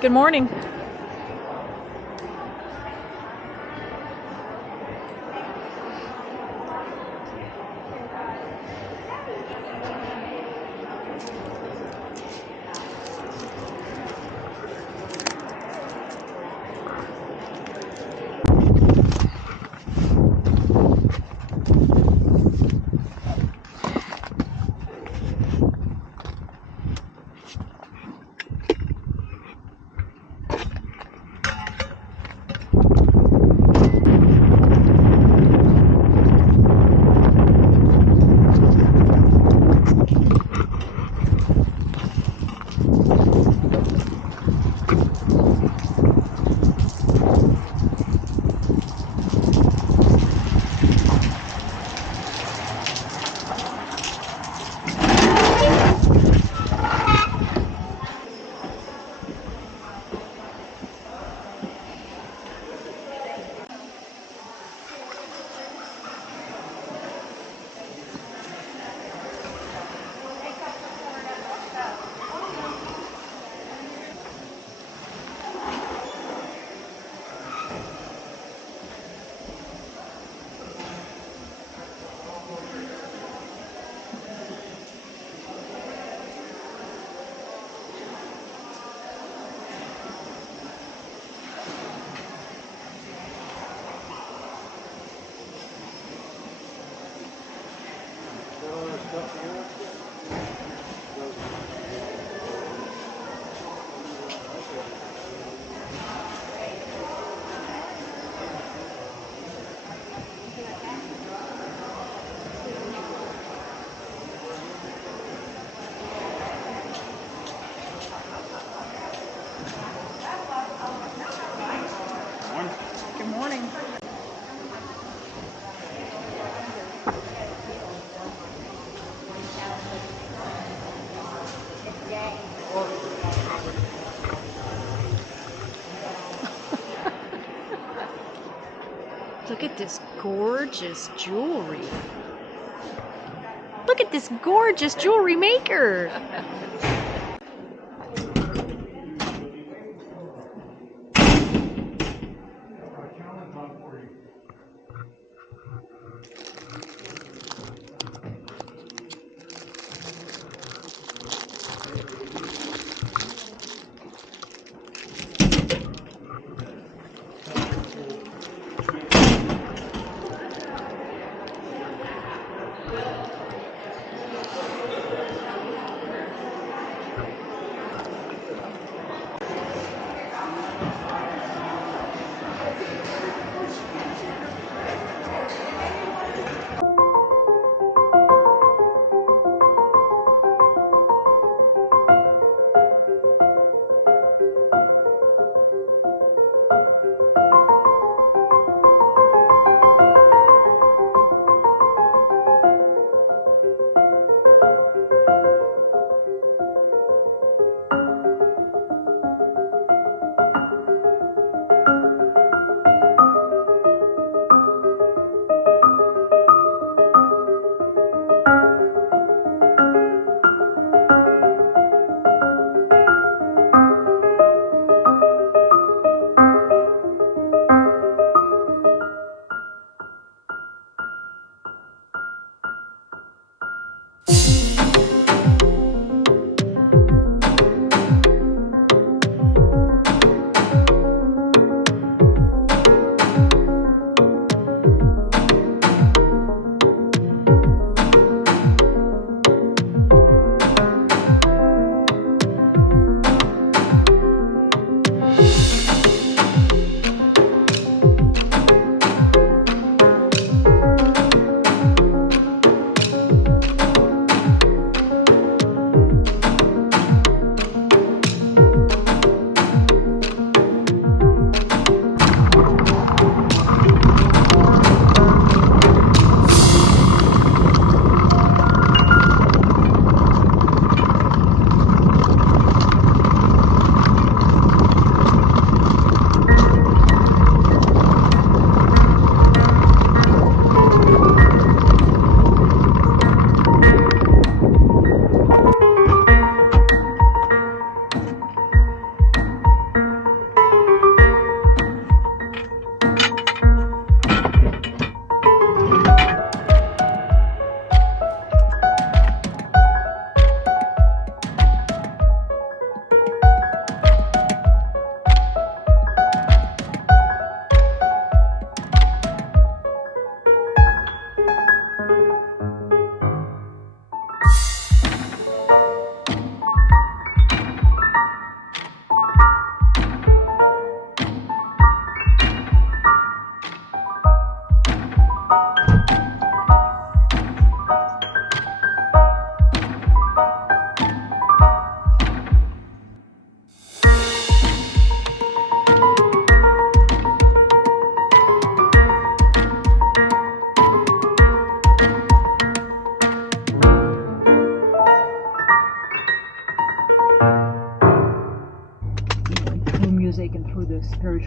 Good morning. Good morning. Look at this gorgeous jewelry. Look at this gorgeous jewelry maker.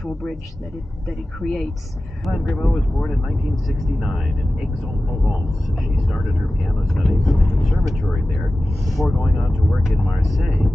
virtual bridge that it creates. Anne Grimaud was born in 1969 in Aix-en-Provence. She started her piano studies in the conservatory there before going on to work in Marseille.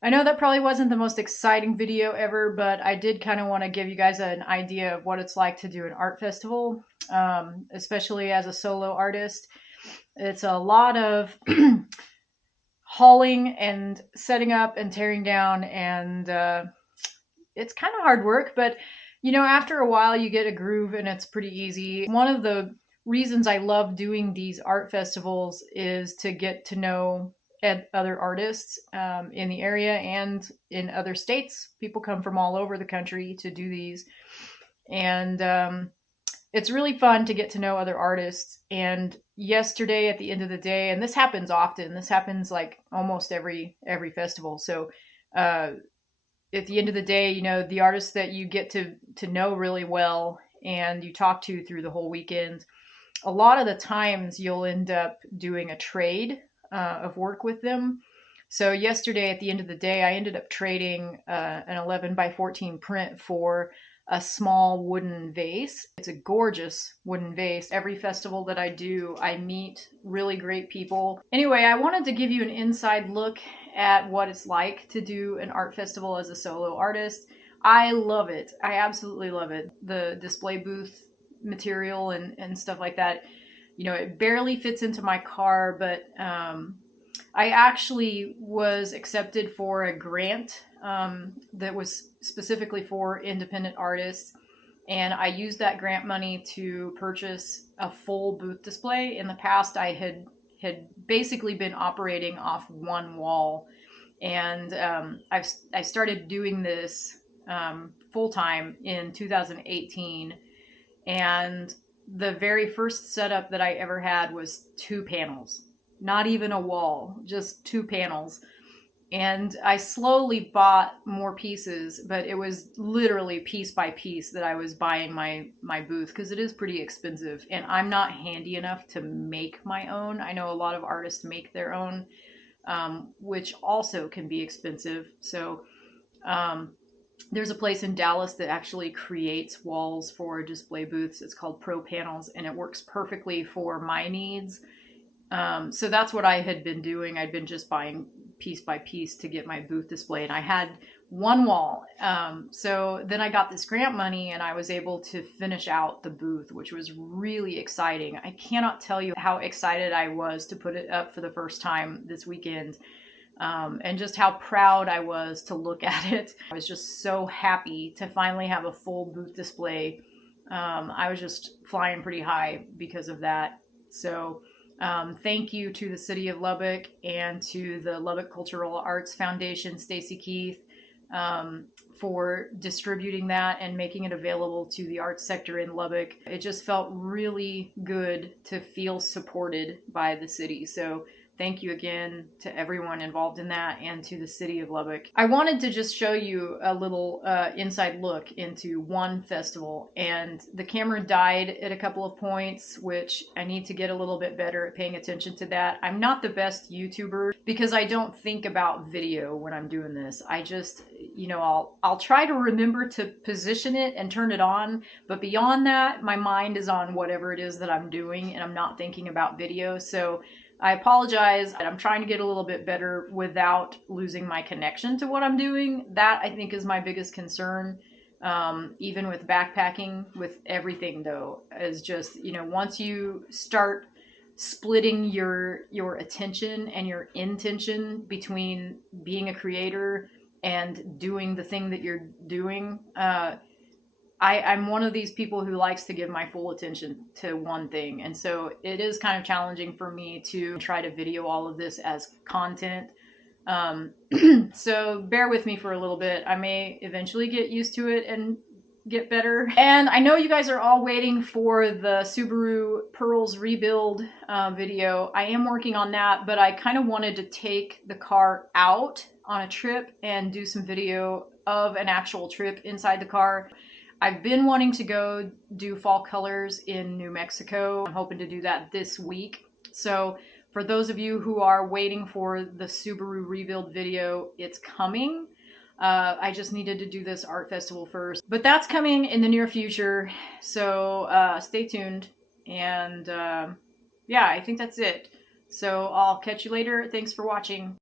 I know that probably wasn't the most exciting video ever, but I did kind of want to give you guys an idea of what it's like to do an art festival, especially as a solo artist. It's a lot of hauling and setting up and tearing down, and it's kind of hard work, but after a while you get a groove and it's pretty easy. One of the reasons I love doing these art festivals is to get to know other artists in the area and in other states. People come from all over the country to do these, and it's really fun to get to know other artists. And yesterday, at the end of the day, and this happens often, this happens like almost every festival. So at the end of the day, the artists that you get to know really well and you talk to through the whole weekend, a lot of the times you'll end up doing a trade of work with them. So yesterday, at the end of the day, I ended up trading an 11 by 14 print for a small wooden vase. It's a gorgeous wooden vase. Every festival that I do, I meet really great people. Anyway, I wanted to give you an inside look at what it's like to do an art festival as a solo artist. I love it. I absolutely love it. The display booth material and stuff like that, it barely fits into my car, but I actually was accepted for a grant that was specifically for independent artists. And I used that grant money to purchase a full booth display. In the past, I had basically been operating off one wall. And I started doing this full time in 2018. And the very first setup that I ever had was 2 panels, not even a wall, just 2 panels. And I slowly bought more pieces, but it was literally piece by piece that I was buying my booth, because it is pretty expensive. And I'm not handy enough to make my own. I know a lot of artists make their own, which also can be expensive. So there's a place in Dallas that actually creates walls for display booths. It's called Pro Panels, and it works perfectly for my needs. So that's what I had been doing. I'd been just buying piece by piece to get my booth display, and I had one wall. So then I got this grant money and I was able to finish out the booth, which was really exciting. I cannot tell you how excited I was to put it up for the first time this weekend. And just how proud I was to look at it. I was just so happy to finally have a full booth display. I was just flying pretty high because of that. So thank you to the City of Lubbock and to the Lubbock Cultural Arts Foundation, Stacy Keith, for distributing that and making it available to the arts sector in Lubbock. It just felt really good to feel supported by the city. So thank you again to everyone involved in that and to the City of Lubbock. I wanted to just show you a little inside look into one festival, and the camera died at a couple of points, which I need to get a little bit better at paying attention to that. I'm not the best YouTuber because I don't think about video when I'm doing this. I just, I'll try to remember to position it and turn it on, but beyond that, my mind is on whatever it is that I'm doing and I'm not thinking about video. So I apologize. I'm trying to get a little bit better without losing my connection to what I'm doing. That, I think, is my biggest concern. Even with backpacking, with everything though, is just, once you start splitting your attention and your intention between being a creator and doing the thing that you're doing, I'm one of these people who likes to give my full attention to one thing. And so it is kind of challenging for me to try to video all of this as content. So bear with me for a little bit. I may eventually get used to it and get better. And I know you guys are all waiting for the Subaru Pearls rebuild video. I am working on that, but I kind of wanted to take the car out on a trip and do some video of an actual trip inside the car. I've been wanting to go do fall colors in New Mexico. I'm hoping to do that this week. So for those of you who are waiting for the Subaru rebuild video, it's coming. I just needed to do this art festival first. But that's coming in the near future. So stay tuned. And yeah, I think that's it. So I'll catch you later. Thanks for watching.